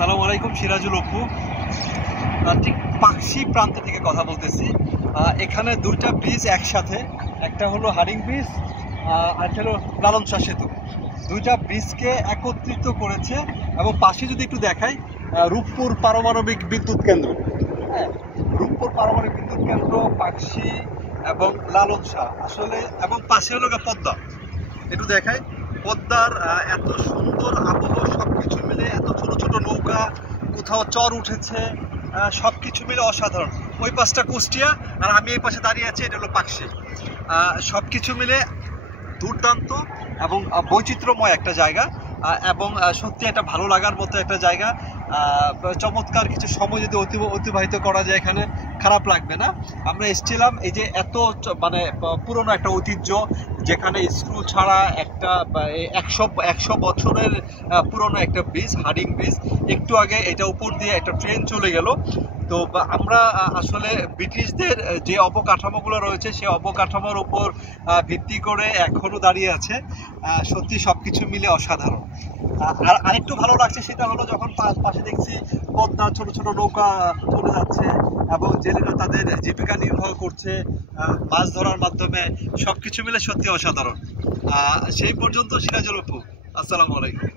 আসসালামু আলাইকুম, সিরাজুল অপু। ঠিক পাকশি প্রান্ত থেকে কথা বলতেছি। এখানে দুইটা ব্রিজ একসাথে, একটা হলো হারিং ব্রিজ আর একটা হলো লালন শাহ সেতু। দুইটা ব্রিজকে একত্রিত করেছে এবং পাশে যদি একটু দেখাই, রূপপুর পারমাণবিক বিদ্যুৎ কেন্দ্র। হ্যাঁ, রূপপুর পারমাণবিক বিদ্যুৎ কেন্দ্র, পাকশি এবং লালন শাহ আসলে, এবং পাশে হলো পদ্মা। একটু দেখাই পদ্মার এত সুন্দর আবহাওয়া, সবকিছু মিলে এত ছোট ছোট নৌকা, কোথাও চর উঠেছে, সবকিছু মিলে অসাধারণ। ওই পাশটা কুষ্টিয়া আর আমি এই পাশে দাঁড়িয়ে আছি, এটা হলো পাকশি। সবকিছু মিলে দুর্দান্ত এবং বৈচিত্র্যময় একটা জায়গা, এবং সত্যি একটা ভালো লাগার মতো একটা জায়গা। চমৎকার কিছু সময় যদি অতিবাহিত করা যায় এখানে, খারাপ লাগবে না। আমরা এসেছিলাম এই যে এত মানে পুরনো একটা ঐতিহ্য, যেখানে স্ক্রু ছাড়া একটা 100 বছরের পুরনো একটা ব্রিজ, হার্ডিং ব্রিজ। একটু আগে এটা উপর দিয়ে একটা ট্রেন চলে গেল। তো আমরা আসলে ব্রিটিশদের যে অবকাঠামোগুলো রয়েছে সেই অবকাঠামোর উপর ভিত্তি করে এখনো দাঁড়িয়ে আছে। সত্যি সবকিছু মিলে অসাধারণ। আর আরেকটু ভালো লাগছে সেটা হলো যখন পাশে দেখছি পদ্মা, ছোট ছোট নৌকা চলে যাচ্ছে এবং জেলেরা তাদের জীবিকা নির্বাহ করছে মাছ ধরার মাধ্যমে। সবকিছু মিলে সত্যি অসাধারণ। সেই পর্যন্ত, সিরাজুল অপু। আসসালামু আলাইকুম।